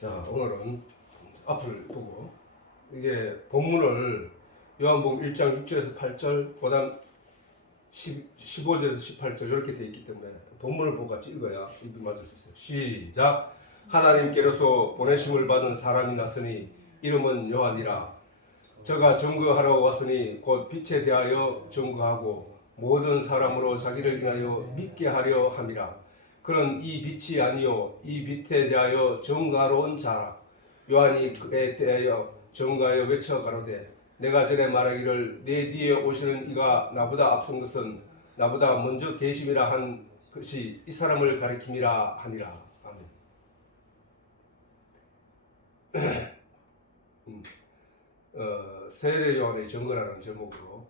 자, 오늘은 앞을 보고 이게 본문을 요한복음 1장 6절에서 8절, 그다음 15절에서 18절 이렇게 되어 있기 때문에 본문을 보고 같이 읽어야 입이 맞을 수 있어요. 시작. 하나님께로서 보내심을 받은 사람이 났으니 이름은 요한이라. 저가 증거하러 왔으니 곧 빛에 대하여 증거하고 모든 사람으로 자기를 인하여 믿게 하려 함이라. 그는 이 빛이 아니요 이 빛에 대하여 증거하러 온 자라. 요한이 그에 대하여 증거하여 외쳐 가로되 내가 전에 말하기를 내 뒤에 오시는 이가 나보다 앞선 것은 나보다 먼저 계심이라 한 것이 이 사람을 가리킴이라 하니라. 아멘. 세례 요한의 증거라는 제목으로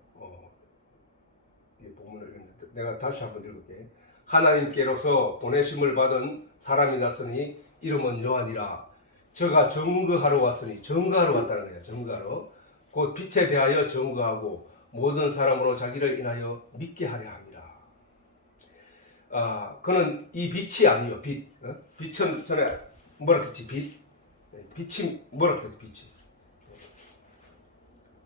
이 본문을 읽는데 내가 다시 한번 읽을게. 하나님께로서 보내심을 받은 사람이 났으니 이름은 요한이라. 저가 증거하러 왔으니 증거하러 왔다는 거야. 증거하러 곧 빛에 대하여 증거하고 모든 사람으로 자기를 인하여 믿게 하려 함이라. 그는 이 빛이 아니요 빛. 빛은 전에 뭐라 했지? 빛이 뭐라 했지?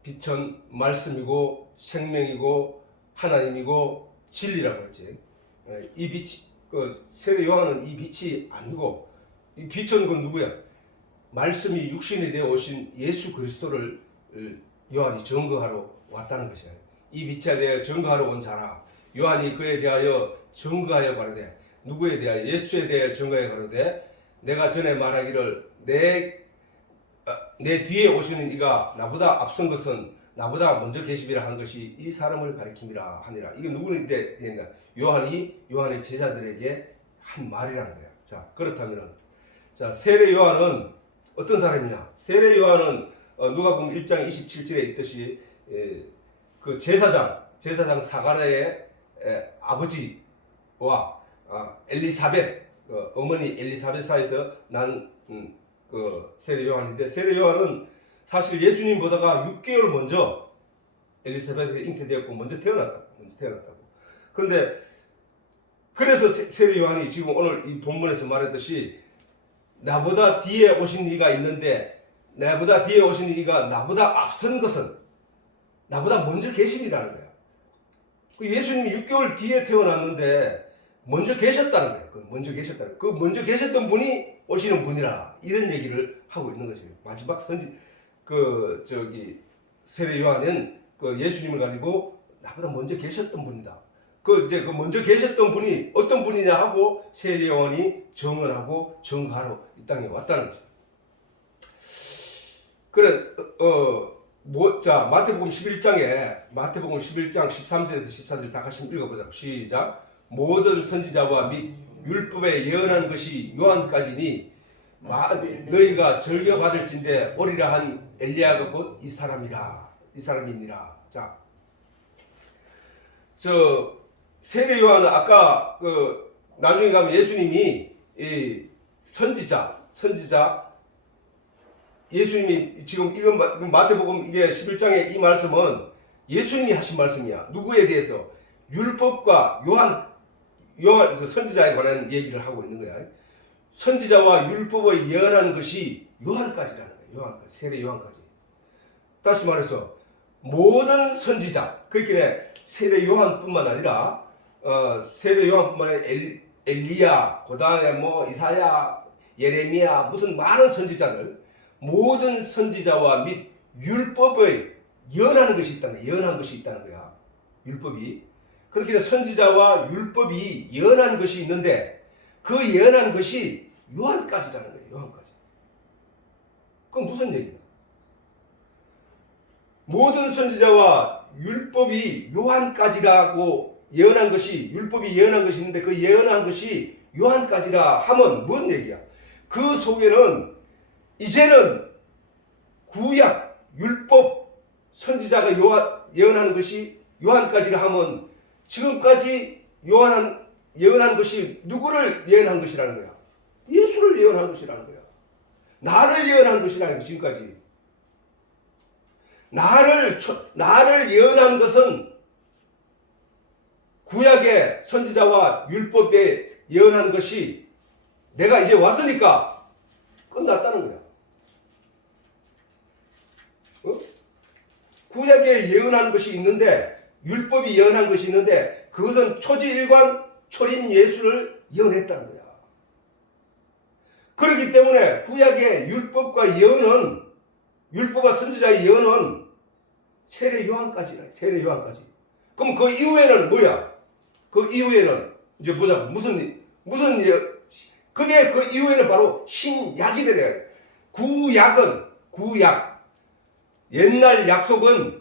빛은 말씀이고 생명이고 하나님이고 진리라고 했지. 이 빛이 세례 요한은 이 빛이 아니고 이 빛은 그 누구야? 말씀이 육신이 되어 오신 예수 그리스도를 요한이 증거하러 왔다는 것이야. 이 빛에 대하여 증거하러 온 자라. 요한이 그에 대하여 증거하여 가로되 누구에 대하여? 예수에 대하여 증거하여 가로되 내가 전에 말하기를 내 뒤에 오시는 이가 나보다 앞선 것은 나보다 먼저 계시비라 한 것이 이 사람을 가리킴이라 하니라. 이게 누구인데? 요한의 제자들에게 한 말이라는 거야. 자, 그렇다면은 자, 세례 요한은 어떤 사람이냐? 세례 요한은 누가복음 1장 27절에 있듯이 그 제사장 사가랴의 아버지와 엘리사벳 어머니 엘리사벳 사이에서 난 그 세례 요한인데, 세례 요한은 사실 예수님보다가 6개월 먼저 엘리사벳에 잉태되었고 먼저 태어났다고. 그런데 그래서 세례 요한이 지금 오늘 이 본문에서 말했듯이 나보다 뒤에 오신 이가 있는데 나보다 뒤에 오신 이가 나보다 앞선 것은 나보다 먼저 계심이라는 거야. 예수님이 6개월 뒤에 태어났는데 먼저 계셨다는 거예요. 그 먼저 계셨던 분이 오시는 분이라, 이런 얘기를 하고 있는 것이에요. 마지막 세례 요한은 그 예수님을 가지고 나보다 먼저 계셨던 분이다. 그 먼저 계셨던 분이 어떤 분이냐 하고 세례 요한이 증언하고 증거하러 이 땅에 왔다는 거죠. 그래, 자, 마태복음 11장 13절에서 14절 다 같이 읽어보자고. 시작. 모든 선지자와 및 율법에 예언한 것이 요한까지니 너희가 즐겨받을진대 오리라 한 엘리야가 곧 이 사람이니라. 자, 세례 요한은 아까 나중에 가면 예수님이 이 선지자 예수님이 지금 이건 마태복음 이게 11장의 이 말씀은 예수님이 하신 말씀이야. 누구에 대해서? 율법과 요한 선지자에 관한 얘기를 하고 있는 거야. 선지자와 율법의 예언하는 것이 요한까지라는 거야. 세례 요한까지. 다시 말해서 모든 선지자, 그렇게 세례 요한뿐만 아니라 세례 요한뿐만 아니라 엘리야, 그다음에 이사야, 예레미야, 무슨 많은 선지자들, 모든 선지자와 및 율법의 예언하는 것이 있다는 거야. 율법이. 그렇게 선지자와 율법이 예언한 것이 있는데 그 예언한 것이 요한까지라는 거예요. 요한까지. 그럼 무슨 얘기야? 모든 선지자와 율법이 요한까지라고 예언한 것이, 율법이 예언한 것이 있는데 그 예언한 것이 요한까지라 하면 뭔 얘기야? 그 속에는 이제는 구약 율법 선지자가 예언하는 것이 요한까지라 하면 지금까지 예언한 것이 누구를 예언한 것이라는 거야? 예수를 예언한 것이라는 거야. 나를 예언한 것이라는 거야. 지금까지 나를 예언한 것은 구약의 선지자와 율법에 예언한 것이 내가 이제 왔으니까 끝났다는 거야. 어? 구약에 예언한 것이 있는데, 율법이 예언한 것이 있는데, 그것은 초지일관 초림 예수를 예언했다는 거야. 그렇기 때문에 구약의 율법과 예언은, 율법과 선지자의 예언은 세례 요한까지라. 세례 요한까지. 그럼 그 이후에는 뭐야? 그 이후에는 이제 보자. 무슨 그게 그 이후에는 바로 신약이 되려. 구약 옛날 약속은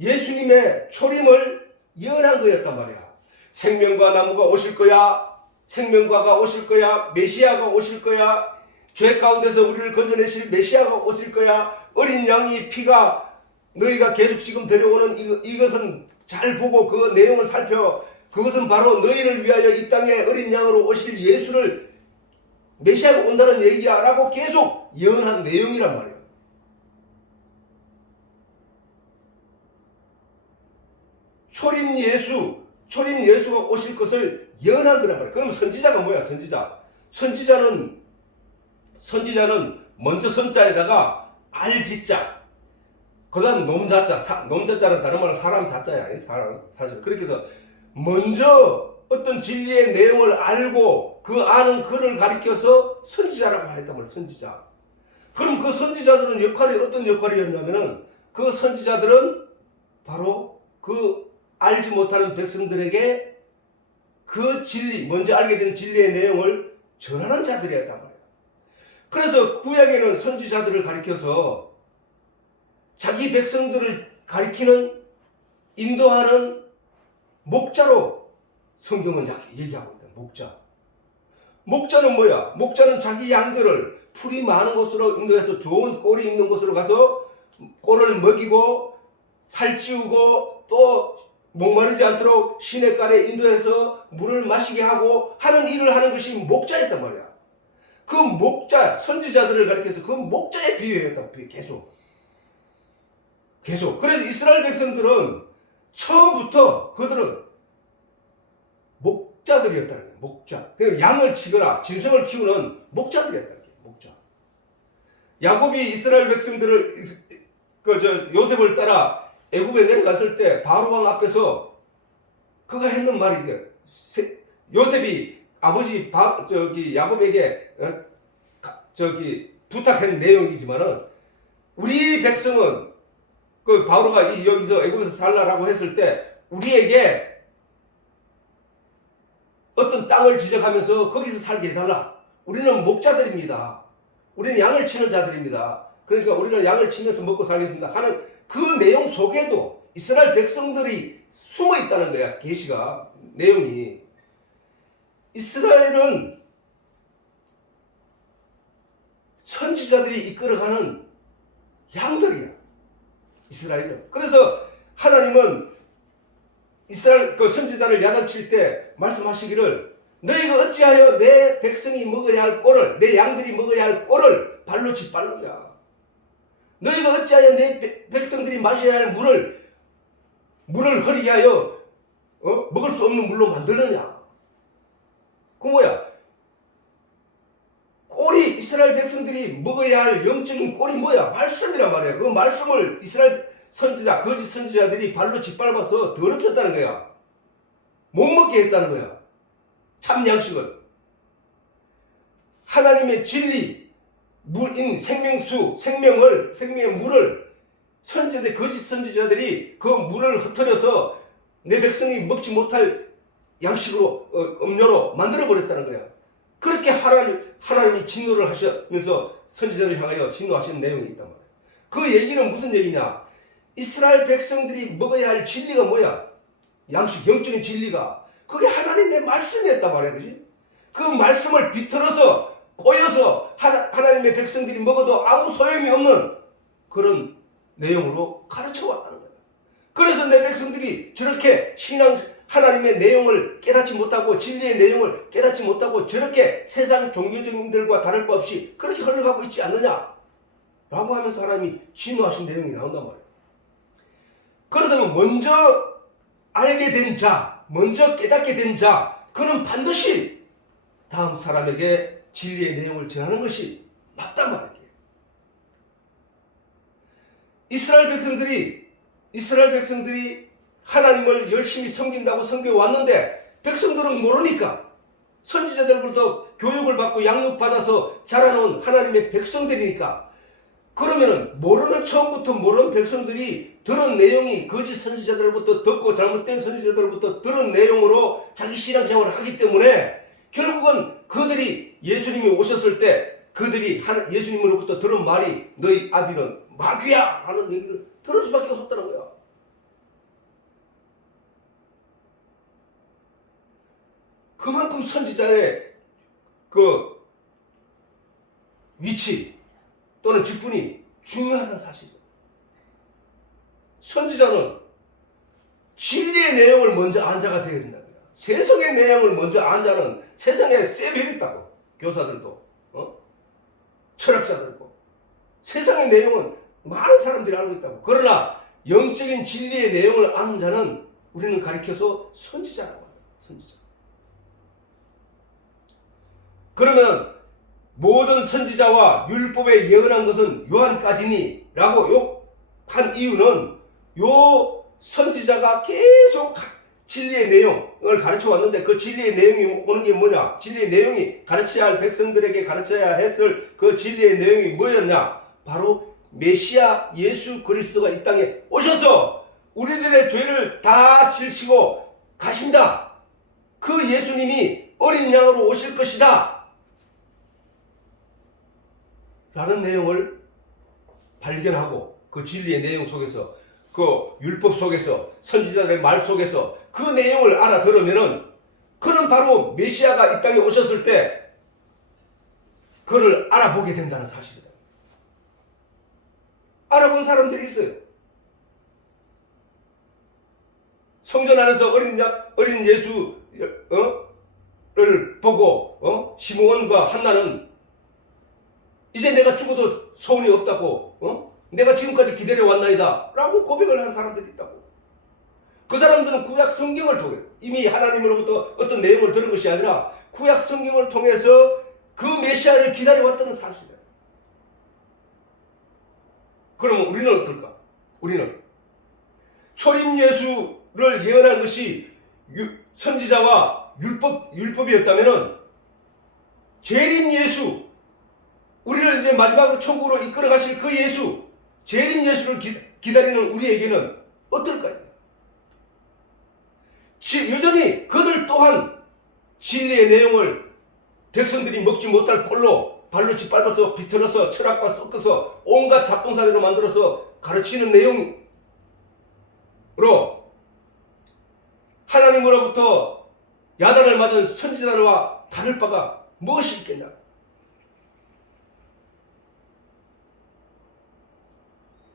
예수님의 초림을 예언한 거였단 말이야. 생명과 나무가 오실 거야. 생명과가 오실 거야. 메시아가 오실 거야. 죄 가운데서 우리를 건져내실 메시아가 오실 거야. 어린 양의 피가 너희가 계속 지금 데려오는 이것은 잘 보고 그 내용을 살펴. 그것은 바로 너희를 위하여 이 땅에 어린 양으로 오실 예수를 메시아가 온다는 얘기야 라고 계속 예언한 내용이란 말이야. 초림 예수가 오실 것을 예언한 거란 말이야. 그럼 선지자가 뭐야? 선지자는 먼저 선자에다가 알지자, 그 다음 놈자자, 놈자자는 다른 말로 사람 자자야. 사실 그렇게 해서 먼저 어떤 진리의 내용을 알고 그 아는 그를 가리켜서 선지자라고 했단 말이야. 선지자. 그럼 그 선지자들은 어떤 역할이었냐면은, 그 선지자들은 바로 그 알지 못하는 백성들에게 그 진리, 먼저 알게 된 진리의 내용을 전하는 자들이었단 말이야. 그래서 구약에는 선지자들을 가리켜서 자기 백성들을 가리키는, 인도하는 목자로 성경은 얘기하고 있다. 목자는 뭐야? 목자는 자기 양들을 풀이 많은 곳으로 인도해서 좋은 꼴이 있는 곳으로 가서 꼴을 먹이고 살찌우고 또 목마르지 않도록 시냇가에 인도해서 물을 마시게 하고 하는 일을 하는 것이 목자였단 말이야. 그 목자, 선지자들을 가리켜서 그 목자에 비유했다. 계속. 그래서 이스라엘 백성들은 처음부터 그들은 목자들이었다는 거예요. 목자. 그러니까 양을 치거나 짐승을 키우는 목자들이었다는 거예요. 목자. 야곱이 이스라엘 백성들을 요셉을 따라 애굽에 내려갔을 때 바로 왕 앞에서 그가 했는 말이 요셉이 아버지 야곱에게 부탁한 내용이지만은, 우리 백성은 그 바로가 여기서 애굽에서 살라라고 했을 때 우리에게 어떤 땅을 지적하면서 거기서 살게 해달라. 우리는 목자들입니다. 우리는 양을 치는 자들입니다. 그러니까 우리는 양을 치면서 먹고 살겠습니다 하는 그 내용 속에도 이스라엘 백성들이 숨어 있다는 거야. 계시가 내용이. 이스라엘은 선지자들이 이끌어가는 양들이야. 이스라엘은. 그래서 하나님은 이스라엘 그 선지자를 야단칠 때 말씀하시기를, 너희가 어찌하여 내 백성이 먹어야 할 꼴을, 내 양들이 먹어야 할 꼴을 발로 짓밟느냐. 너희가 어찌하여 내 백성들이 마셔야 할 물을 허리하여 먹을 수 없는 물로 만드느냐. 그 뭐야? 꼴이, 이스라엘 백성들이 먹어야 할 영적인 꼴이 뭐야? 말씀이란 말이야. 그 말씀을 이스라엘 선지자, 거짓 선지자들이 발로 짓밟아서 더럽혔다는 거야. 못 먹게 했다는 거야. 참 양식을. 하나님의 진리, 물인 생명의 물을 거짓 선지자들이 그 물을 흩어려서 내 백성이 먹지 못할 양식으로, 음료로 만들어버렸다는 거야. 그렇게 하나님이 진노를 하시면서 선지자를 향하여 진노하시는 내용이 있단 말이야. 그 얘기는 무슨 얘기냐? 이스라엘 백성들이 먹어야 할 진리가 뭐야? 양식, 영적인 진리가. 그게 하나님의 말씀이었단 말이야. 그지? 그 말씀을 비틀어서 꼬여서 하나님의 백성들이 먹어도 아무 소용이 없는 그런 내용으로 가르쳐 왔다는 거야. 그래서 내 백성들이 저렇게 하나님의 내용을 깨닫지 못하고, 진리의 내용을 깨닫지 못하고 저렇게 세상 종교적인들과 다를 바 없이 그렇게 흘러가고 있지 않느냐 라고 하면서 하나님이 진노하신 내용이 나온단 말이에요. 그렇다면 먼저 알게 된 자, 먼저 깨닫게 된 자, 그는 반드시 다음 사람에게 진리의 내용을 전하는 것이 맞단 말이에요. 이스라엘 백성들이 하나님을 열심히 섬긴다고 섬겨왔는데 백성들은 모르니까 선지자들부터 교육을 받고 양육받아서 자라놓은 하나님의 백성들이니까 그러면은 처음부터 모르는 백성들이 들은 내용이 거짓 선지자들부터 듣고 잘못된 선지자들부터 들은 내용으로 자기 신앙생활을 하기 때문에 결국은 그들이 예수님이 오셨을 때 그들이 예수님으로부터 들은 말이 너희 아비는 마귀야 하는 얘기를 들을 수밖에 없었다는 거야. 그만큼 선지자의 그 위치 또는 직분이 중요하다는 사실이에요. 선지자는 진리의 내용을 먼저 안 자가 되어야 된다. 세상의 내용을 먼저 안 자는 세상에 쎄별이 있다고. 교사들도 철학자들도 세상의 내용은 많은 사람들이 알고 있다고. 그러나 영적인 진리의 내용을 아는 자는 우리는 가리켜서 선지자라고 합니다. 선지자. 그러면 모든 선지자와 율법에 예언한 것은 요한까지니 라고 한 이유는 요 선지자가 계속 진리의 내용을 가르쳐 왔는데 그 진리의 내용이 오는 게 뭐냐? 진리의 내용이 가르쳐야 할 백성들에게 가르쳐야 했을 그 진리의 내용이 뭐였냐? 바로 메시아 예수 그리스도가 이 땅에 오셔서 우리들의 죄를 다 지시고 가신다. 그 예수님이 어린 양으로 오실 것이다. 라는 내용을 발견하고 그 진리의 내용 속에서 그 율법 속에서 선지자들의 말 속에서 그 내용을 알아들으면은 그는 바로 메시아가 이 땅에 오셨을 때 그를 알아보게 된다는 사실이다. 알아본 사람들이 있어요. 성전 안에서 어린 예수를 보고 시므온과 한나는 이제 내가 죽어도 소원이 없다고 내가 지금까지 기다려왔나이다 라고 고백을 하는 사람들이 있다고. 그 사람들은 구약 성경을 통해 이미 하나님으로부터 어떤 내용을 들은 것이 아니라 구약 성경을 통해서 그 메시아를 기다려왔다는 사실이다. 그러면 우리는 어떨까? 우리는 초림 예수를 예언한 것이 선지자와 율법이었다면은 재림 예수, 우리를 이제 마지막으로 천국으로 이끌어 가실 그 예수, 재림 예수를 기다리는 우리에게는 어떨까요? 여전히 그들 또한 진리의 내용을 백성들이 먹지 못할 꼴로 발로 짓밟아서 비틀어서 철학과 섞어서 온갖 잡동사리로 만들어서 가르치는 내용으로 하나님으로부터 야단을 맞은 선지자들과 다를 바가 무엇이 있겠냐?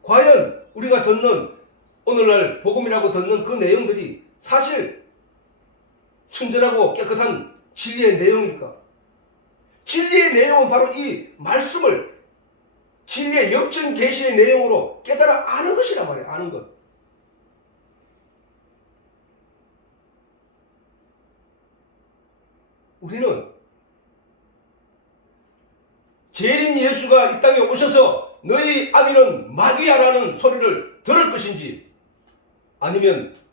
과연 우리가 듣는 오늘날 복음이라고 듣는 그 내용들이 사실 순전하고 깨끗한 진리의 내용일까? 진리의 내용은 바로 이 말씀을 진리의 역전 계시의 내용으로 깨달아 아는 것이란 말이에요. 아는 것. 우리는 재림 예수가 이 땅에 오셔서 너희 아비는 마귀야라는 소리를 들을 것인지 아니면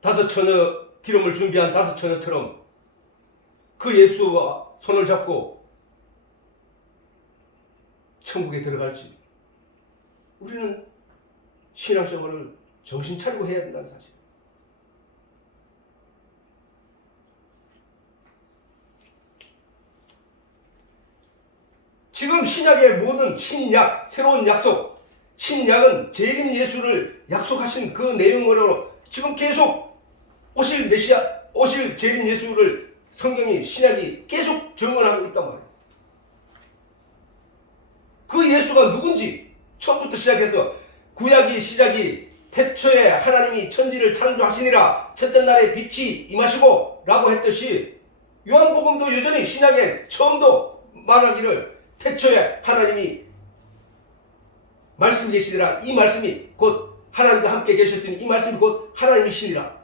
다섯 처녀 기름을 준비한 다섯 처녀처럼 그 예수와 손을 잡고 천국에 들어갈지 우리는 신앙생활을 정신 차리고 해야 된다는 사실. 지금 신약의 모든 신약, 새로운 약속, 신약은 재림 예수를 약속하신 그 내용으로 지금 계속 오실 메시아, 오실 재림 예수를 성경이 신약이 계속 증언하고 있단 말이에요. 그 예수가 누군지 처음부터 시작해서 구약이 시작이 태초에 하나님이 천지를 창조하시니라 첫째 날에 빛이 임하시고 라고 했듯이 요한복음도 여전히 신약의 처음도 말하기를 태초에 하나님이 말씀 계시니라 이 말씀이 곧 하나님과 함께 계셨으니 이 말씀이 곧 하나님이시니라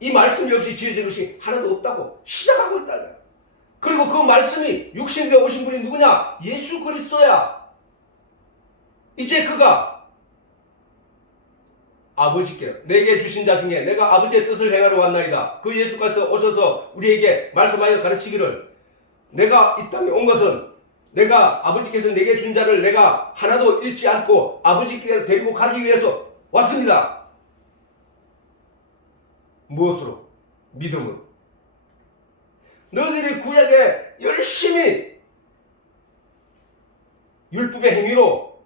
이 말씀 역시 지어진 것이 하나도 없다고 시작하고 있다. 그리고 그 말씀이 육신되어 오신 분이 누구냐? 예수 그리스도야. 이제 그가 아버지께 내게 주신 자 중에 내가 아버지의 뜻을 행하러 왔나이다. 그 예수께서 오셔서 우리에게 말씀하여 가르치기를 내가 이 땅에 온 것은 내가 아버지께서 내게 준 자를 내가 하나도 잃지 않고 아버지께 데리고 가기 위해서 왔습니다. 무엇으로? 믿음으로. 너희들이 구약에 열심히 율법의 행위로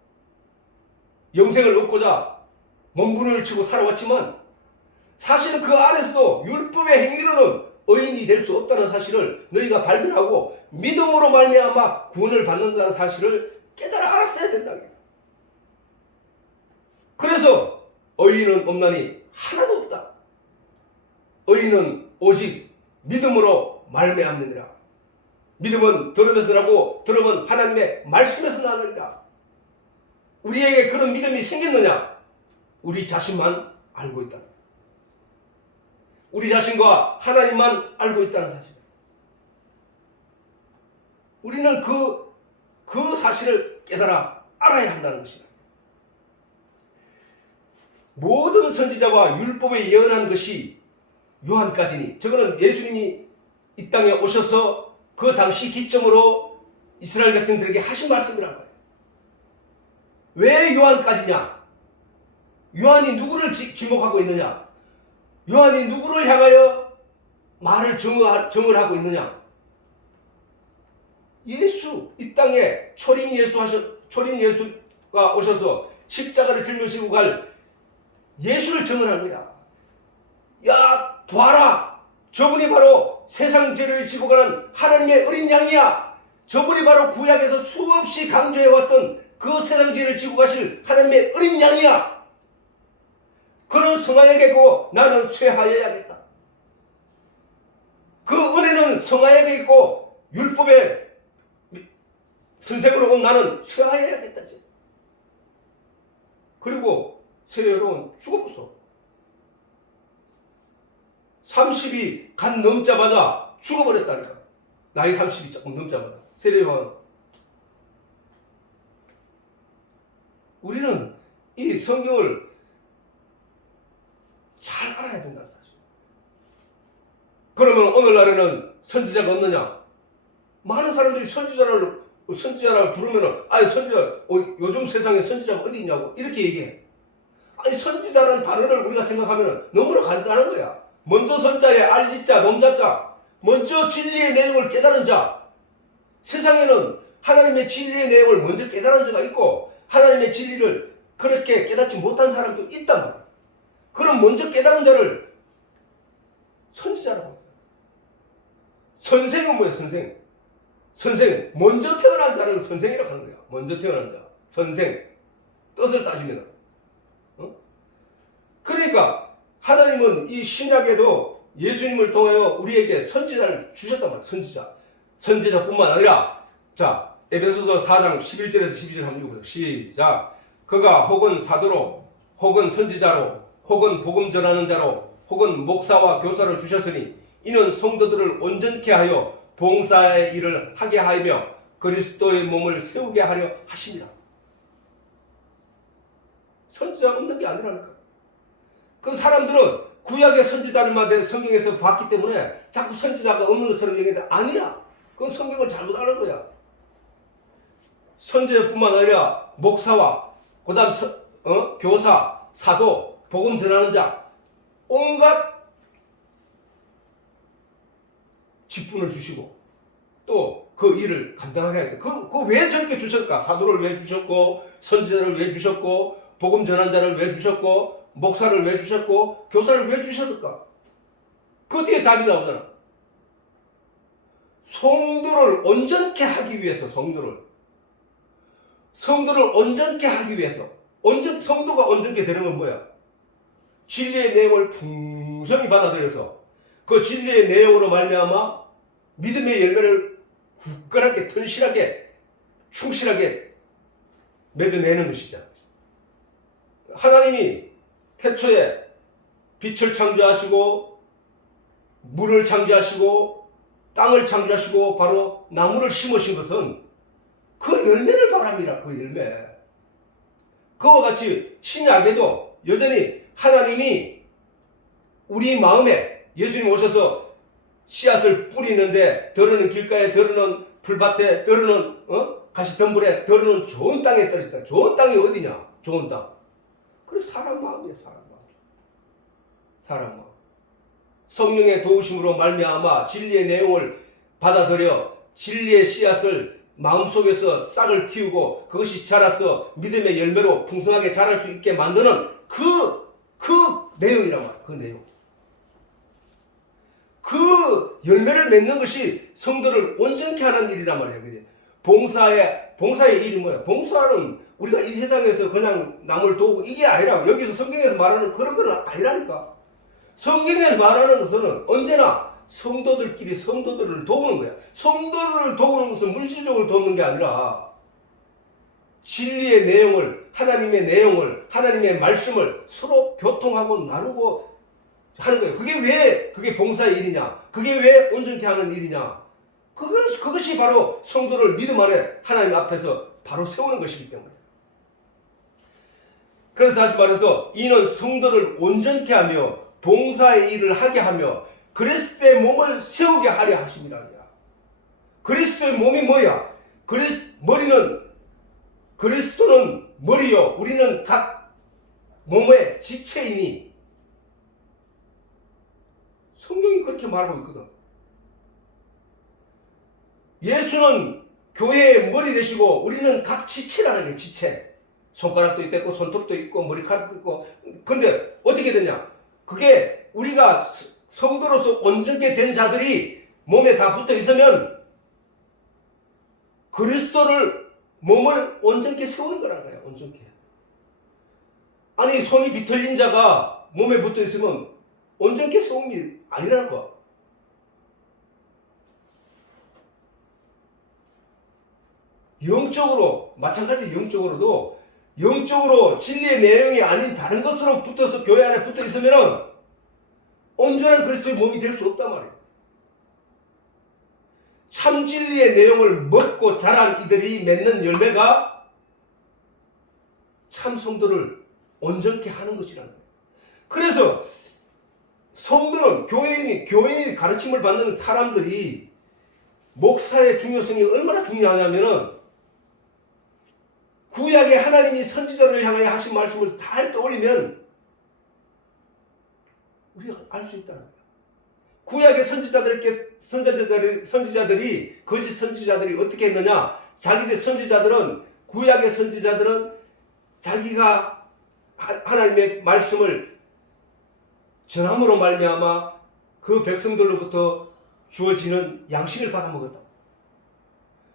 영생을 얻고자 몸부림을 치고 살아왔지만 사실은 그 안에서도 율법의 행위로는 의인이 될 수 없다는 사실을 너희가 발견하고 믿음으로 말미암아 구원을 받는다는 사실을 깨달아 알았어야 된다. 그래서 의인은 없나니 하나도 없다. 의인은 오직 믿음으로 말미암느니라. 믿음은 들음에서 나고 들음은 하나님의 말씀에서 나느니라. 우리에게 그런 믿음이 생겼느냐? 우리 자신만 알고 있다. 우리 자신과 하나님만 알고 있다는 사실. 우리는 그 사실을 깨달아 알아야 한다는 것이다. 모든 선지자와 율법에 예언한 것이 요한까지니, 저거는 예수님이 이 땅에 오셔서 그 당시 기점으로 이스라엘 백성들에게 하신 말씀이라는 거예요. 왜 요한까지냐? 요한이 누구를 지목하고 있느냐? 요한이 누구를 향하여 말을 정을 하고 있느냐? 예수, 이 땅에 초림 예수가 오셔서 십자가를 짊어지고 갈 예수를 정언하는 거야. 야, 봐라! 저분이 바로 세상 죄를 지고 가는 하나님의 어린 양이야. 저분이 바로 구약에서 수없이 강조해왔던 그 세상 죄를 지고 가실 하나님의 어린 양이야. 그는 성하에게고 나는 쇠하여야겠다. 그 은혜는 성하에게고 율법의 선생으로 온 나는 쇠하여야겠다. 그리고 세례요한은 죽어버렸어. 30이 간 넘자마자 죽어버렸다니까. 나이 30이 조금 넘자마자. 세례요한. 우리는 이 성경을 잘 알아야 된다는 사실. 그러면 오늘날에는 선지자가 없느냐? 많은 사람들이 선지자라고 부르면은, 아니, 선지자, 요즘 세상에 선지자가 어디 있냐고, 이렇게 얘기해. 아니, 선지자라는 단어를 우리가 생각하면은 너무나 간단한 거야. 먼저 선자에 알지자, 놈자자, 먼저 진리의 내용을 깨달은 자. 세상에는 하나님의 진리의 내용을 먼저 깨달은 자가 있고, 하나님의 진리를 그렇게 깨닫지 못한 사람도 있단 말이야. 그럼 먼저 깨달은 자를 선지자라고 해요. 선생은 뭐예요? 선생. 먼저 태어난 자를 선생이라고 하는 거야. 먼저 태어난 자. 선생. 뜻을 따지면. 그러니까 하나님은 이 신약에도 예수님을 통하여 우리에게 선지자를 주셨단 말이야. 선지자뿐만 아니라, 자, 에베소서 4장 11절에서 12절 한번 읽어보세요. 시작. 그가 혹은 사도로, 혹은 선지자로, 혹은 복음 전하는 자로, 혹은 목사와 교사를 주셨으니 이는 성도들을 온전케 하여 봉사의 일을 하게 하며 그리스도의 몸을 세우게 하려 하십니다. 선지자가 없는 게 아니라니까. 그 사람들은 구약의 선지자들만 성경에서 봤기 때문에 자꾸 선지자가 없는 것처럼 얘기하는데 아니야. 그건 성경을 잘못 아는 거야. 선지자뿐만 아니라 목사와 그 다음 교사, 사도, 복음 전하는 자, 온갖 직분을 주시고 또 그 일을 감당하게 하는데 그 왜 저렇게 주셨을까? 사도를 왜 주셨고, 선지자를 왜 주셨고, 복음 전하는 자를 왜 주셨고, 목사를 왜 주셨고, 교사를 왜 주셨을까? 그 뒤에 답이 나오잖아. 성도를 온전케 하기 위해서. 성도를 온전케 하기 위해서. 성도가 온전케 되는 건 뭐야? 진리의 내용을 풍성히 받아들여서 그 진리의 내용으로 말미암아 믿음의 열매를 굳건하게, 튼실하게, 충실하게 맺어내는 것이잖아. 하나님이 태초에 빛을 창조하시고 물을 창조하시고 땅을 창조하시고 바로 나무를 심으신 것은 그 열매를 바랍니다. 그 열매. 그와 같이 신약에도 여전히 하나님이 우리 마음에 예수님 오셔서 씨앗을 뿌리는데 더러는 길가에, 더러는 풀밭에, 더러는 가시덤불에, 더러는 좋은 땅에 떨어졌다. 좋은 땅이 어디냐? 좋은 땅. 그래 사람 마음이에요. 사람 마음. 사람 마음. 성령의 도우심으로 말미암아 진리의 내용을 받아들여 진리의 씨앗을 마음속에서 싹을 틔우고 그것이 자라서 믿음의 열매로 풍성하게 자랄 수 있게 만드는 그 내용이란 말이야. 그 내용. 그 열매를 맺는 것이 성도를 온전케 하는 일이란 말이야. 그지? 봉사의 일이 뭐야? 봉사는 우리가 이 세상에서 그냥 남을 도우고 이게 아니라 여기서 성경에서 말하는 그런 건 아니라니까. 성경에서 말하는 것은 언제나 성도들끼리 성도들을 도우는 거야. 성도들을 도우는 것은 물질적으로 도우는 게 아니라 진리의 내용을, 하나님의 내용을, 하나님의 말씀을 서로 교통하고 나누고 하는 거예요. 그게 봉사의 일이냐? 그게 왜 온전케 하는 일이냐? 그것이 바로 성도를 믿음 안에 하나님 앞에서 바로 세우는 것이기 때문에. 그래서 다시 말해서 이는 성도를 온전케 하며 봉사의 일을 하게 하며 그리스도의 몸을 세우게 하려 하심이라. 그리스도의 몸이 뭐야? 그리스도는 머리요. 우리는 각 몸의 지체이니. 성경이 그렇게 말하고 있거든. 예수는 교회의 머리 되시고 우리는 각 지체라는 거예요. 지체. 손가락도 있고 손톱도 있고 머리카락도 있고. 근데 어떻게 되냐? 그게 우리가 성도로서 온전케 된 자들이 몸에 다 붙어 있으면 그리스도를 몸을 온전케 세우는 거라는 거예요. 온전케. 아니 손이 비틀린 자가 몸에 붙어 있으면 온전케 세움이 아니라는 거야. 영적으로 마찬가지 영적으로 진리의 내용이 아닌 다른 것으로 붙어서 교회 안에 붙어 있으면 온전한 그리스도의 몸이 될 수 없단 말이에요. 참 진리의 내용을 먹고 자란 이들이 맺는 열매가 참 성도를 온전케 하는 것이라는 거예요. 그래서 성도는 교인이 가르침을 받는 사람들이 목사의 중요성이 얼마나 중요하냐면은 구약의 하나님이 선지자들을 향하여 하신 말씀을 잘 떠올리면 우리가 알 수 있다는 거예요. 구약의 선지자들이 거짓 선지자들이 어떻게 했느냐? 구약의 선지자들은 자기가 하나님의 말씀을 전함으로 말미암아 그 백성들로부터 주어지는 양식을 받아먹었다.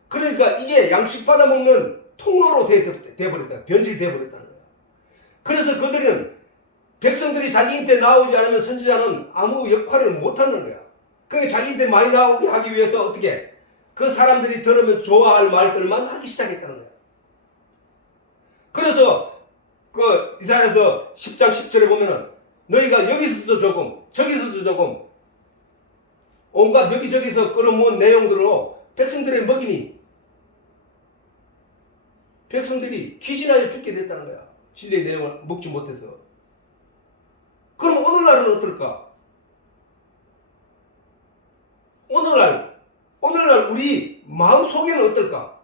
그러니까 이게 양식 받아먹는 통로로 되어버렸다. 변질되어버렸다는 거야. 그래서 그들은 백성들이 자기한테 나오지 않으면 선지자는 아무 역할을 못하는 거야. 그러니까 자기한테 많이 나오게 하기 위해서 어떻게 그 사람들이 들으면 좋아할 말들만 하기 시작했다는 거야. 그래서 그 이사야서 10장 10절에 보면은 너희가 여기서도 조금 저기서도 조금 온갖 여기저기서 끌어모은 내용들로 백성들의 먹이니 백성들이 기진하여 죽게 됐다는 거야. 진리의 내용을 먹지 못해서. 그럼 오늘날은 어떨까? 오늘날 우리 마음속에는 어떨까?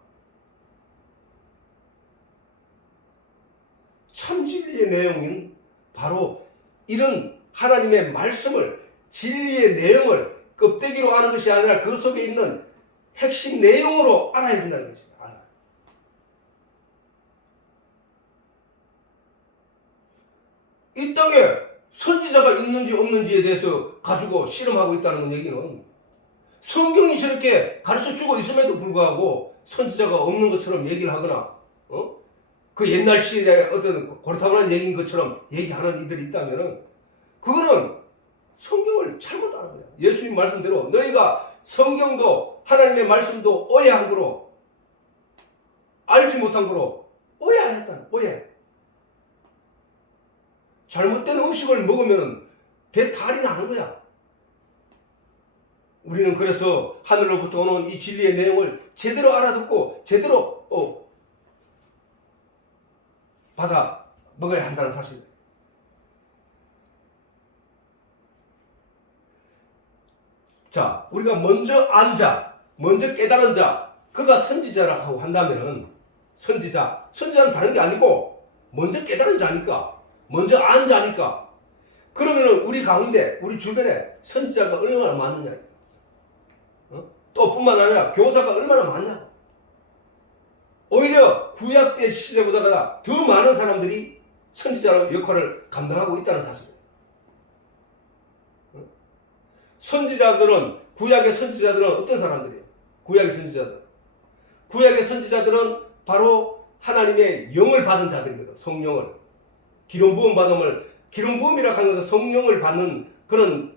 참 진리의 내용은 바로 이런 하나님의 말씀을, 진리의 내용을 껍데기로 아는 것이 아니라 그 속에 있는 핵심 내용으로 알아야 된다는 것이다. 이 땅에 선지자가 있는지 없는지에 대해서 가지고 실험하고 있다는 얘기는 성경이 저렇게 가르쳐주고 있음에도 불구하고 선지자가 없는 것처럼 얘기를 하거나 그 옛날 시대에 어떤 고리타분한 얘기인 것처럼 얘기하는 이들이 있다면은 그거는 성경을 잘못 아는 거야. 예수님 말씀대로 너희가 성경도 하나님의 말씀도 오해한 거로 알지 못한 거로 오해하였다는 오해. 잘못된 음식을 먹으면 배 탈이 나는 거야. 우리는 그래서 하늘로부터 오는 이 진리의 내용을 제대로 알아듣고 제대로 받아 먹어야 한다는 사실. 자, 우리가 먼저 안 자, 먼저 깨달은 자, 그가 선지자라고 한다면은 선지자는 다른 게 아니고 먼저 깨달은 자니까, 먼저 안 자니까. 그러면은 우리 가운데, 우리 주변에 선지자가 얼마나 많느냐. 또 뿐만 아니라 교사가 얼마나 많냐. 오히려 구약 때 시대보다 더 많은 사람들이 선지자로 역할을 감당하고 있다는 사실이에요. 선지자들은, 구약의 선지자들은 어떤 사람들이에요? 구약의 선지자들은 바로 하나님의 영을 받은 자들이거든. 성령을. 기름 부음이라 하는 것은 성령을 받는 그런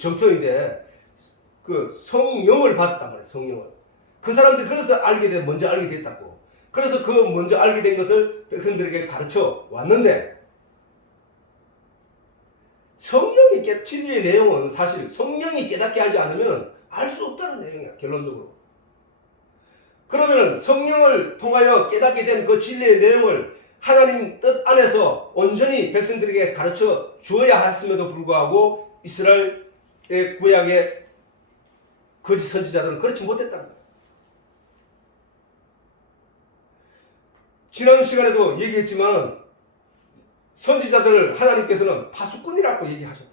점표인데, 성령을 받았단 말이에요. 성령을. 그 사람들이 그래서 먼저 알게 됐다고. 그래서 그 먼저 알게 된 것을 백성들에게 가르쳐 왔는데, 진리의 내용은 사실 성령이 깨닫게 하지 않으면 알 수 없다는 내용이야, 결론적으로. 그러면 성령을 통하여 깨닫게 된 그 진리의 내용을 하나님 뜻 안에서 온전히 백성들에게 가르쳐 주어야 했음에도 불구하고 이스라엘의 구약의 거짓 선지자들은 그렇지 못했다는 거야. 지난 시간에도 얘기했지만 선지자들을 하나님께서는 파수꾼이라고 얘기하셨다.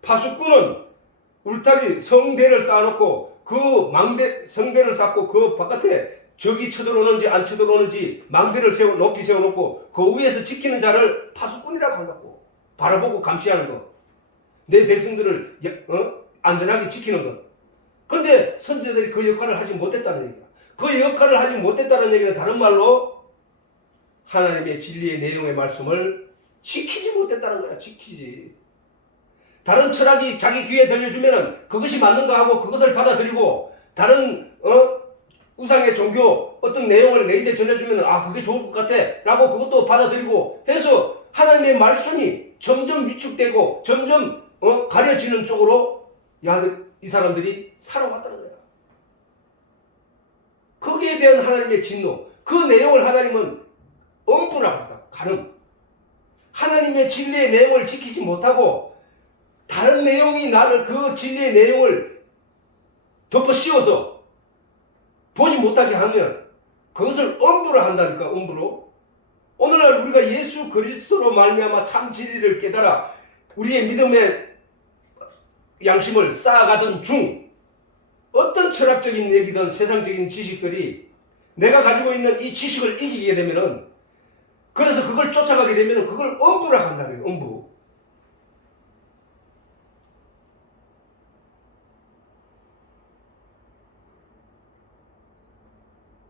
파수꾼은 울타리 성대를 쌓아놓고 그 성대를 쌓고 그 바깥에 적이 쳐들어오는지 안 쳐들어오는지 망대를 높이 세워놓고 그 위에서 지키는 자를 파수꾼이라고 한다고. 바라보고 감시하는 거. 내 백성들을 안전하게 지키는 것. 근데 선지자들이 그 역할을 하지 못했다는 얘기야. 그 역할을 하지 못했다는 얘기는 다른 말로 하나님의 진리의 내용의 말씀을 지키지 못했다는 거야. 지키지. 다른 철학이 자기 귀에 들려주면은 그것이 맞는가 하고 그것을 받아들이고, 다른 우상의 종교 어떤 내용을 내인데 전해주면은 그게 좋을 것 같아 라고 그것도 받아들이고 해서 하나님의 말씀이 점점 위축되고 점점 가려지는 쪽으로 이 사람들이 살아왔다는 거야. 거기에 대한 하나님의 진노, 그 내용을 하나님은 엄부라고 한다. 가늠. 하나님의 진리의 내용을 지키지 못하고 다른 내용이 나를 그 진리의 내용을 덮어 씌워서 보지 못하게 하면 그것을 엄부라 한다니까. 엄부로. 오늘날 우리가 예수 그리스도로 말미암아 참 진리를 깨달아 우리의 믿음의 양심을 쌓아가던 중 어떤 철학적인 얘기든 세상적인 지식들이 내가 가지고 있는 이 지식을 이기게 되면은, 그래서 그걸 쫓아가게 되면은 그걸 엄부라고 한다는 거예요. 엄부.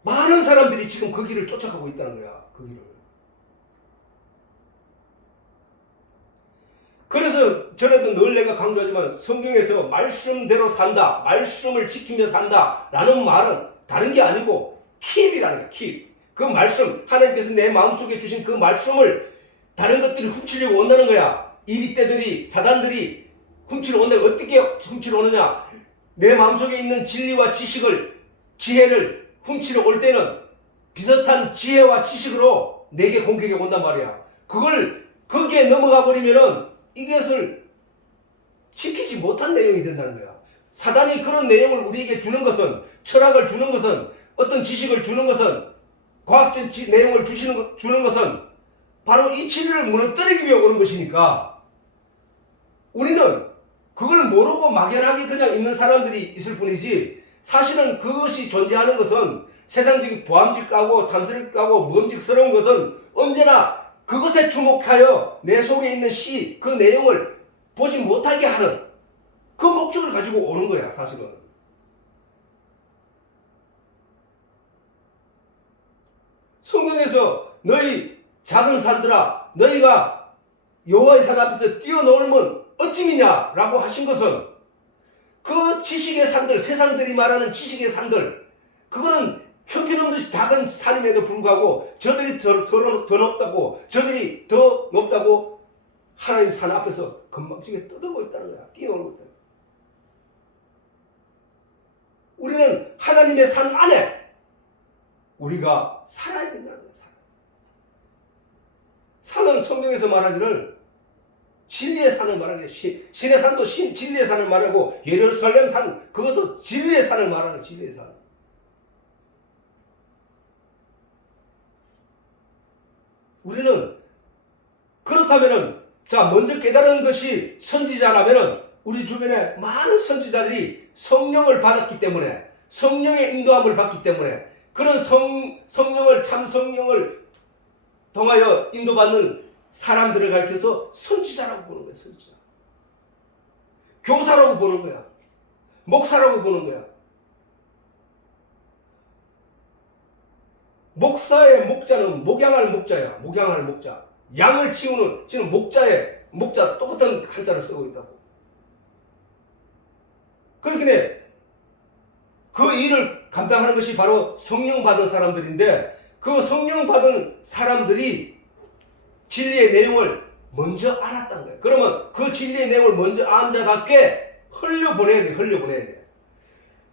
많은 사람들이 지금 그 길을 쫓아가고 있다는 거야. 그 길을. 그래서 전에도 늘 내가 강조하지만 성경에서 말씀대로 산다, 말씀을 지키며 산다 라는 말은 다른 게 아니고 킵이라는 거야. 킵. 그 말씀, 하나님께서 내 마음속에 주신 그 말씀을 다른 것들이 훔치려고 온다는 거야. 이리떼들이, 사단들이 훔치러 온다고. 어떻게 훔치러 오느냐. 내 마음속에 있는 진리와 지식을, 지혜를 훔치러 올 때는 비슷한 지혜와 지식으로 내게 공격해 온단 말이야. 거기에 넘어가 버리면은 이것을 지키지 못한 내용이 된다는 거야. 사단이 그런 내용을 우리에게 주는 것은, 철학을 주는 것은, 어떤 지식을 주는 것은, 과학적 내용을 주는 것은 바로 이 진리를 무너뜨리기 위해 오는 것이니까, 우리는 그걸 모르고 막연하게 그냥 있는 사람들이 있을 뿐이지, 사실은 그것이 존재하는 것은 세상적인 보암직하고 탐스럽고 먼직스러운 것은 언제나 그것에 주목하여 내 속에 있는 그 내용을 보지 못하게 하는 그 목적을 가지고 오는 거야. 사실은. 성경에서 너희 작은 산들아, 너희가 여호와의 산 앞에서 뛰어놀면 어찌미냐라고 하신 것은, 그 지식의 산들, 세상들이 말하는 지식의 산들, 그거는 형편없는 작은 산임에도 불구하고 저들이 더 높다고, 하나님 산 앞에서 건방지게 떠들고 있다는 거야. 뛰어놀고 있다. 우리는 하나님의 산 안에 우리가 살아야 된다는 거예요. 산은 성경에서 말하기를 진리의 산을 말하는 게 신의 산도 진리의 산을 말하고 예루살렘 산 그것도 진리의 산을 말하는 진리의 산. 우리는 그렇다면은 자 먼저 깨달은 것이 선지자라면은 우리 주변에 많은 선지자들이 성령을 받았기 때문에 성령의 인도함을 받기 때문에 그런 성령을 참 성령을 통하여 인도받는 사람들을 가리켜서 선지자라고 보는 거야. 선지자. 교사라고 보는 거야. 목사라고 보는 거야. 목사의 목자는 목양할 목자야. 목양할 목자. 양을 치우는 지금 목자의 목자 똑같은 한자를 쓰고 있다고. 그렇게 그 일을 감당하는 것이 바로 성령 받은 사람들인데 그 성령 받은 사람들이 진리의 내용을 먼저 알았다는 거예요. 그러면 그 진리의 내용을 먼저 안 자답게 흘려보내야 돼. 흘려보내야 돼.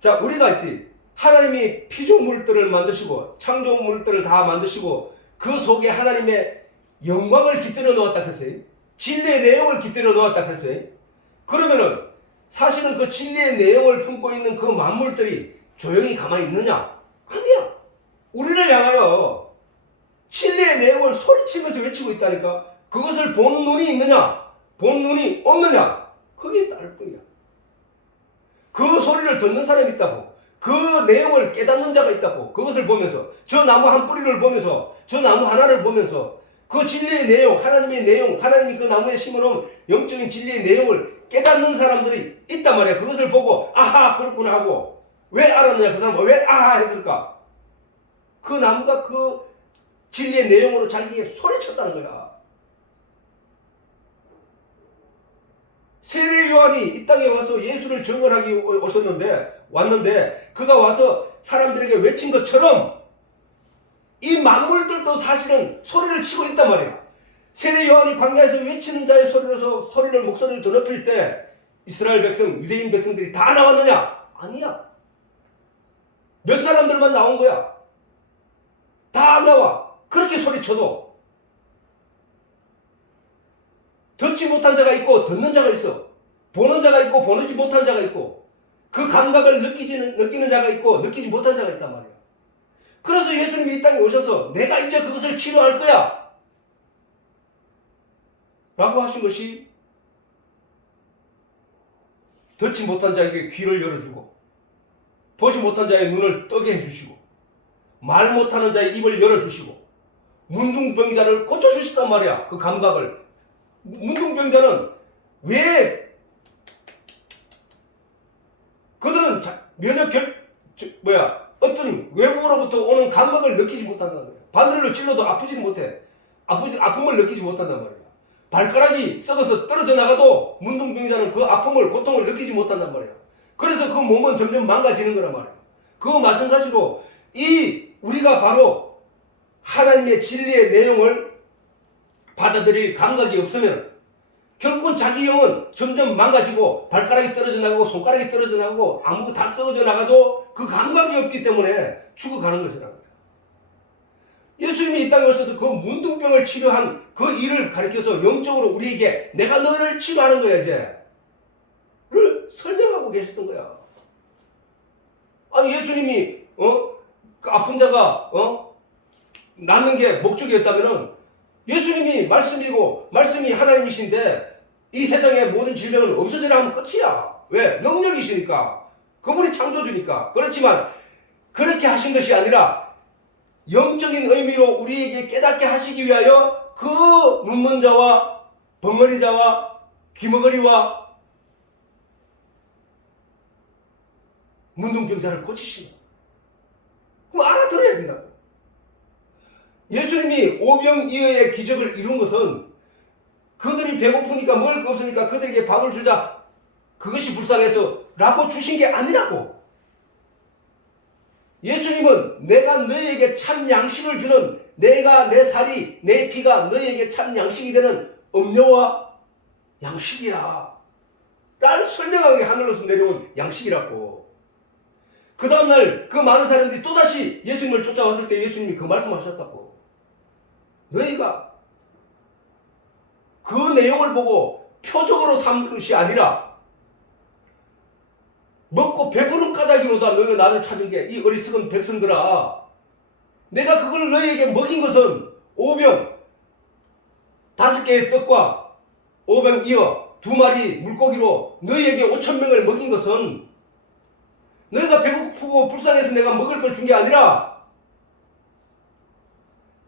자, 우리가 있지. 하나님이 피조물들을 만드시고 창조물들을 다 만드시고 그 속에 하나님의 영광을 깃들여 놓았다 했어요. 진리의 내용을 깃들여 놓았다 했어요. 그러면은 사실은 그 진리의 내용을 품고 있는 그 만물들이 조용히 가만히 있느냐? 아니야. 우리를 향하여 진리의 내용을 소리치면서 외치고 있다니까. 그것을 본 눈이 있느냐? 본 눈이 없느냐? 그게 따를 뿐이야. 그 소리를 듣는 사람이 있다고. 그 내용을 깨닫는 자가 있다고. 그것을 보면서 저 나무 한 뿌리를 보면서 저 나무 하나를 보면서 그 진리의 내용, 하나님의 내용, 하나님이 그 나무에 심어놓은 영적인 진리의 내용을 깨닫는 사람들이 있단 말이야. 그것을 보고 아하 그렇구나 하고 왜 알았느냐? 그 사람은 왜 아하 했을까? 그 나무가 그 진리의 내용으로 자기에게 소리쳤다는 거야. 세례 요한이 이 땅에 와서 예수를 증언하기 왔는데 그가 와서 사람들에게 외친 것처럼 이 만물들도 사실은 소리를 치고 있단 말이야. 세례 요한이 광야에서 외치는 자의 소리로서 목소리를 더 높일 때 이스라엘 백성, 유대인 백성들이 다 나왔느냐? 아니야. 몇 사람들만 나온 거야. 다 안 나와. 그렇게 소리쳐도 듣지 못한 자가 있고 듣는 자가 있어. 보는 자가 있고 보지 못한 자가 있고 그 감각을 느끼는 자가 있고 느끼지 못한 자가 있단 말이야. 그래서 예수님이 이 땅에 오셔서 내가 이제 그것을 치료할 거야 라고 하신 것이 듣지 못한 자에게 귀를 열어주고 보지 못한 자의 눈을 뜨게 해주시고 말 못하는 자의 입을 열어주시고 문둥병자를 고쳐주셨단 말이야. 그 감각을. 문둥병자는 왜 그들은 어떤 외부로부터 오는 감각을 느끼지 못한단 말이야. 바늘로 찔러도 아프지는 못해. 아픔을 느끼지 못한단 말이야. 발가락이 썩어서 떨어져 나가도 문둥병자는 그 아픔을 고통을 느끼지 못한단 말이야. 그래서 그 몸은 점점 망가지는 거란 말이야. 그거 마찬가지로 우리가 바로 하나님의 진리의 내용을 받아들일 감각이 없으면 결국은 자기 영은 점점 망가지고 발가락이 떨어져 나가고 손가락이 떨어져 나가고 아무것도 다 썩어져 나가도 그 감각이 없기 때문에 죽어가는 것이라는 거야. 예수님이 이 땅에 오셔서 그 문둥병을 치료한 그 일을 가리켜서 영적으로 우리에게 내가 너를 치료하는 거야 이제를 설명하고 계셨던 거야. 아니 예수님이 그 아픈 자가 낫는 게 목적이었다면은 예수님이 말씀이고 말씀이 하나님이신데 이 세상의 모든 질병은 없어지라 하면 끝이야. 왜? 능력이시니까. 그분이 창조주니까. 그렇지만 그렇게 하신 것이 아니라 영적인 의미로 우리에게 깨닫게 하시기 위하여 그 눕는 자와 벙어리 자와 귀머거리와 문둥병자를 고치신 거야. 그럼 알아들어야 된다고. 예수님이 오병이어의 기적을 이룬 것은 그들이 배고프니까 먹을 거 없으니까 그들에게 밥을 주자 그것이 불쌍해서 라고 주신 게 아니라고. 예수님은 내가 너희에게 참 양식을 주는 내가 내 살이 내 피가 너희에게 참 양식이 되는 음료와 양식이야 라를 설명하게 하늘로서 내려온 양식이라고. 그 다음날 그 많은 사람들이 또다시 예수님을 쫓아왔을 때 예수님이 그 말씀하셨다고. 너희가 그 내용을 보고 표적으로 삼는 것이 아니라 먹고 배부른 까닭이로다 너희가 나를 찾은 게 이 어리석은 백성들아, 내가 그걸 너희에게 먹인 것은 오병 5개의 떡과 오병 이어 2마리 물고기로 너희에게 5,000명을 먹인 것은 너희가 배고프고 불쌍해서 내가 먹을 걸 준 게 아니라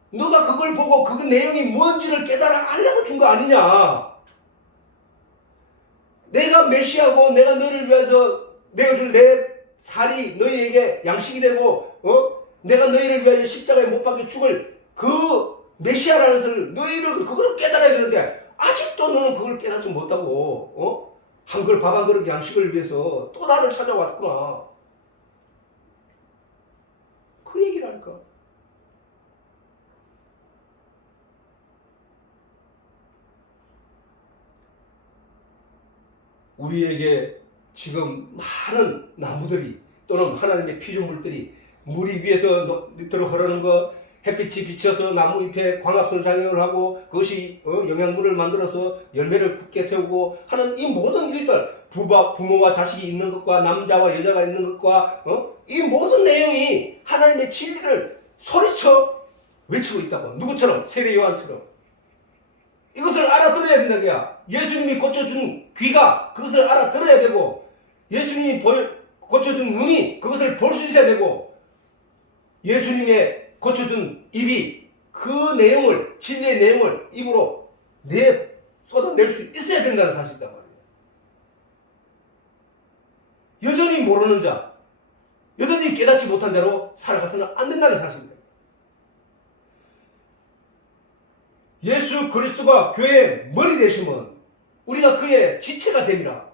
너가 그걸 보고 그 내용이 뭔지를 깨달아 알라고 준 거 아니냐. 내가 메시아고 내가 너를 위해서 내어줄 내 살이 너희에게 양식이 되고 내가 너희를 위하여 십자가에 못 박혀 죽을 그 메시아라는 것을 너희를 그걸 깨달아야 되는데 아직도 너는 그걸 깨닫지 못하고 한 그릇 밥 한 그릇 양식을 위해서 또 나를 찾아왔구나. 그 얘기를 할까? 우리에게 지금 많은 나무들이 또는 하나님의 피조물들이 물이 위에서 밑으로 흐르는 거, 햇빛이 비쳐서 나무 잎에 광합성 작용을 하고 그것이 영양분을 만들어서 열매를 굳게 세우고 하는 이 모든 일들, 부모와 자식이 있는 것과 남자와 여자가 있는 것과 이 모든 내용이 하나님의 진리를 소리쳐 외치고 있다고. 누구처럼? 세례 요한처럼. 이것을 알아들어야 된다는 거야. 예수님이 고쳐준 귀가 그것을 알아들어야 되고, 예수님이 고쳐준 눈이 그것을 볼 수 있어야 되고, 예수님의 고쳐준 입이 그 내용을, 진리의 내용을 입으로 쏟아낼 수 있어야 된다는 사실이단 말이에요. 여전히 모르는 자, 여전히 깨닫지 못한 자로 살아가서는 안 된다는 사실입니다. 예수 그리스도가 교회의 머리 되시면 우리가 그의 지체가 됩니다.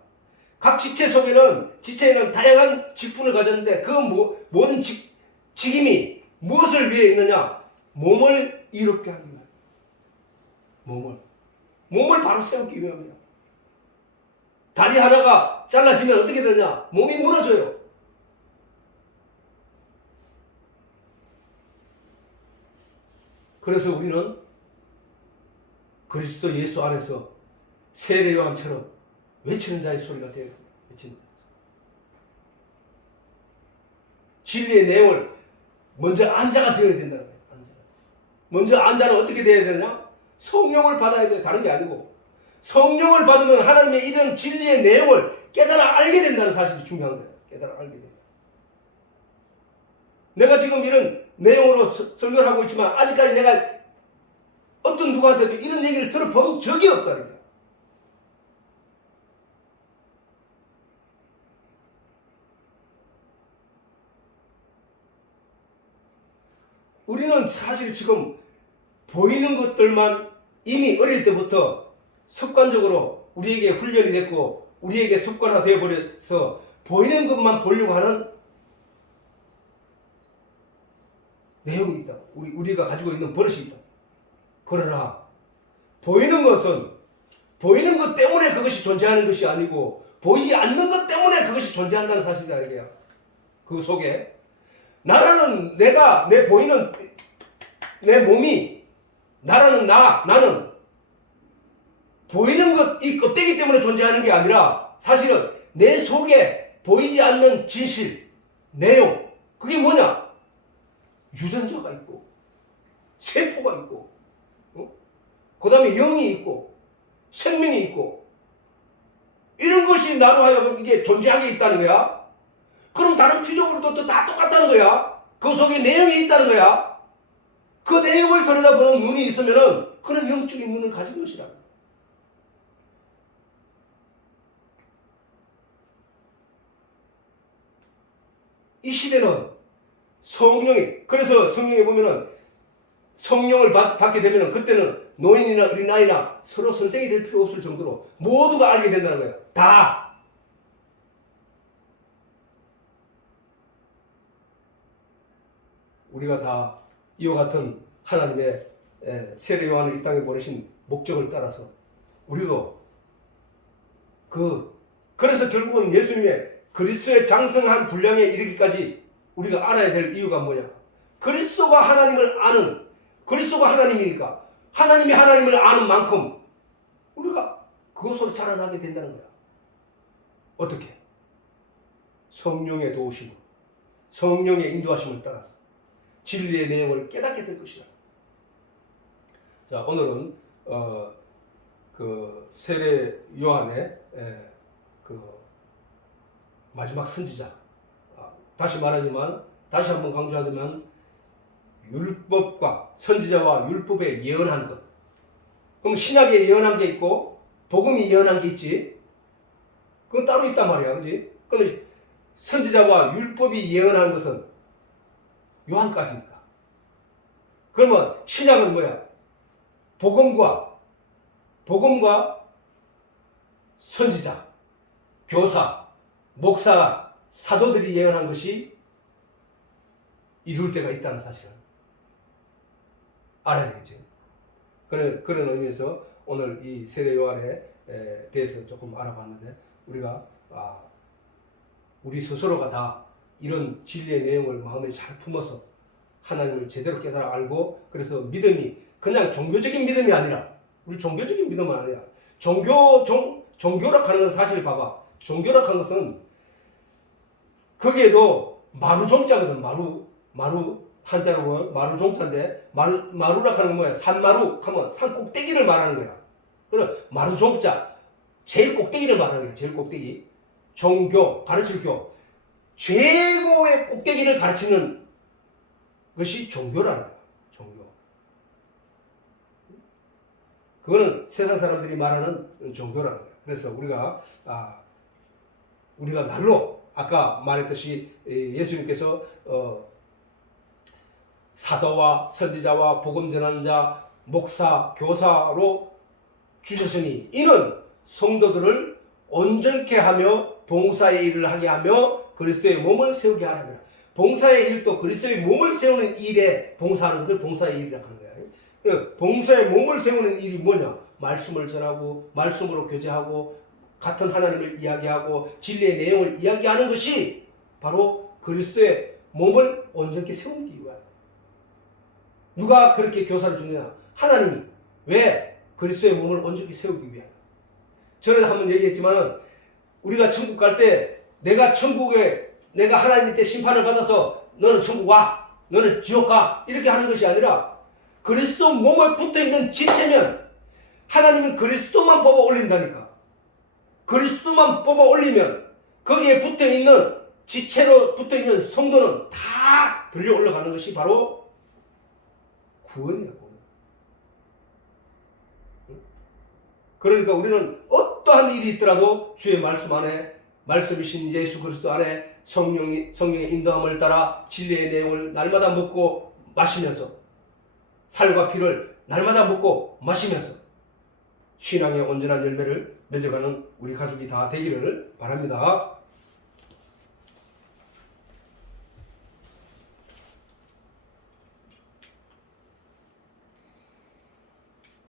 각 지체에는 다양한 직분을 가졌는데 그 모든 직임이 무엇을 위해 있느냐? 몸을 이롭게 하기 위함입니다. 몸을 바로 세우기 위함이야. 다리 하나가 잘라지면 어떻게 되냐? 몸이 무너져요. 그래서 우리는 그리스도 예수 안에서 세례 요한처럼 외치는 자의 소리가 되어야 됩니다. 외치는 자. 진리의 내용을 먼저 안자가 되어야 된다는 거예요. 먼저 안자는 어떻게 되어야 되느냐? 성령을 받아야 돼요. 다른 게 아니고. 성령을 받으면 하나님의 이런 진리의 내용을 깨달아 알게 된다는 사실이 중요한 거예요. 깨달아 알게 된다. 내가 지금 이런 내용으로 설교를 하고 있지만 아직까지 내가 어떤 누구한테도 이런 얘기를 들어본 적이 없다는 거예요. 우리는 사실 지금 보이는 것들만 이미 어릴 때부터 습관적으로 우리에게 훈련이 됐고 우리에게 습관화 되어버려서 보이는 것만 보려고 하는 내용이 있다. 우리가 가지고 있는 버릇이 있다. 그러나 보이는 것은 보이는 것 때문에 그것이 존재하는 것이 아니고 보이지 않는 것 때문에 그것이 존재한다는 사실이다. 이게야. 그 속에 나라는 내가 내 보이는 내 몸이 나는 보이는 것 이 껍데기 때문에 존재하는 게 아니라 사실은 내 속에 보이지 않는 진실 내용 그게 뭐냐? 유전자가 있고 세포가 있고 그 다음에 영이 있고 생명이 있고 이런 것이 나로 하여금 이게 존재하게 있다는 거야. 그럼 다른 피조물도 다 똑같다는 거야. 그 속에 내용이 있다는 거야. 그 내용을 들여다보는 눈이 있으면은 그는 영적인 눈을 가진 것이라. 이 시대는 그래서 성경에 보면은 성령을 받게 되면은 그때는 노인이나 어린아이나 서로 선생이 될 필요 없을 정도로 모두가 알게 된다는 거예요. 다. 우리가 다 이와 같은 하나님의 세례 요한을 이 땅에 보내신 목적을 따라서 우리도 그래서 결국은 예수님의 그리스도의 장성한 분량에 이르기까지 우리가 알아야 될 이유가 뭐냐? 그리스도가 하나님을 아는, 그리스도가 하나님이니까 하나님이 하나님을 아는 만큼 우리가 그것으로 자라나게 된다는 거야. 어떻게? 성령의 도우심으로, 성령의 인도하심을 따라서 진리의 내용을 깨닫게 될 것이다. 자, 오늘은 그 세례 요한의 그 마지막 선지자. 다시 말하지만, 다시 한번 강조하지만, 율법과 선지자와 율법에 예언한 것. 그럼 신약에 예언한 게 있고 복음이 예언한 게 있지. 그건 따로 있단 말이야, 그렇지? 그럼 선지자와 율법이 예언한 것은 요한까지니까. 그러면 신약은 뭐야? 복음과 선지자, 교사, 목사, 사도들이 예언한 것이 이룰 때가 있다는 사실을 알아야겠지. 그런 의미에서 오늘 이 세례 요한에 대해서 조금 알아봤는데, 우리가 우리 스스로가 다 이런 진리의 내용을 마음에 잘 품어서 하나님을 제대로 깨달아 알고, 그래서 믿음이 그냥 종교적인 믿음이 아니라, 우리 종교적인 믿음은 아니라 종교라 하는 건 사실 봐봐. 종교라 하는 것은 거기에도 마루종자거든. 마루 한자로 보면 마루종자인데, 마루라 하는 건 뭐야? 산마루 하면 산 꼭대기를 말하는 거야. 그럼 마루종자, 제일 꼭대기를 말하는 거야. 제일 꼭대기. 종교, 가르칠 교, 최고의 꼭대기를 가르치는 것이 종교라는 거야. 종교. 그거는 세상 사람들이 말하는 종교라는 거야. 그래서 우리가 날로 아까 말했듯이 예수님께서 사도와 선지자와 복음 전하자, 목사, 교사로 주셨으니 이는 성도들을 온전케 하며 봉사의 일을 하게 하며 그리스도의 몸을 세우게 하라. 봉사의 일도 그리스도의 몸을 세우는 일에 봉사하는 것을 봉사의 일이라고 하는 거야. 봉사의 몸을 세우는 일이 뭐냐? 말씀을 전하고 말씀으로 교제하고 같은 하나님을 이야기하고 진리의 내용을 이야기하는 것이 바로 그리스도의 몸을 온전케 세우기 위하여. 누가 그렇게 교사를 주느냐? 하나님이. 왜? 그리스도의 몸을 온전히 세우기 위하여. 전에 한번 얘기했지만, 우리가 천국 갈 때 내가 하나님 밑에 심판을 받아서 너는 천국 와, 너는 지옥 가, 이렇게 하는 것이 아니라 그리스도 몸에 붙어있는 지체면 하나님은 그리스도만 뽑아 올린다니까. 그리스도만 뽑아 올리면 거기에 붙어있는 지체로 붙어있는 성도는 다 들려 올라가는 것이 바로 구원이라고. 그러니까 우리는 어떠한 일이 있더라도 주의 말씀 안에, 말씀이신 예수 그리스도 안에 성령의 인도함을 따라 진리의 내용을 날마다 먹고 마시면서, 살과 피를 날마다 먹고 마시면서 신앙의 온전한 열매를 맺어가는 우리 가족이 다 되기를 바랍니다.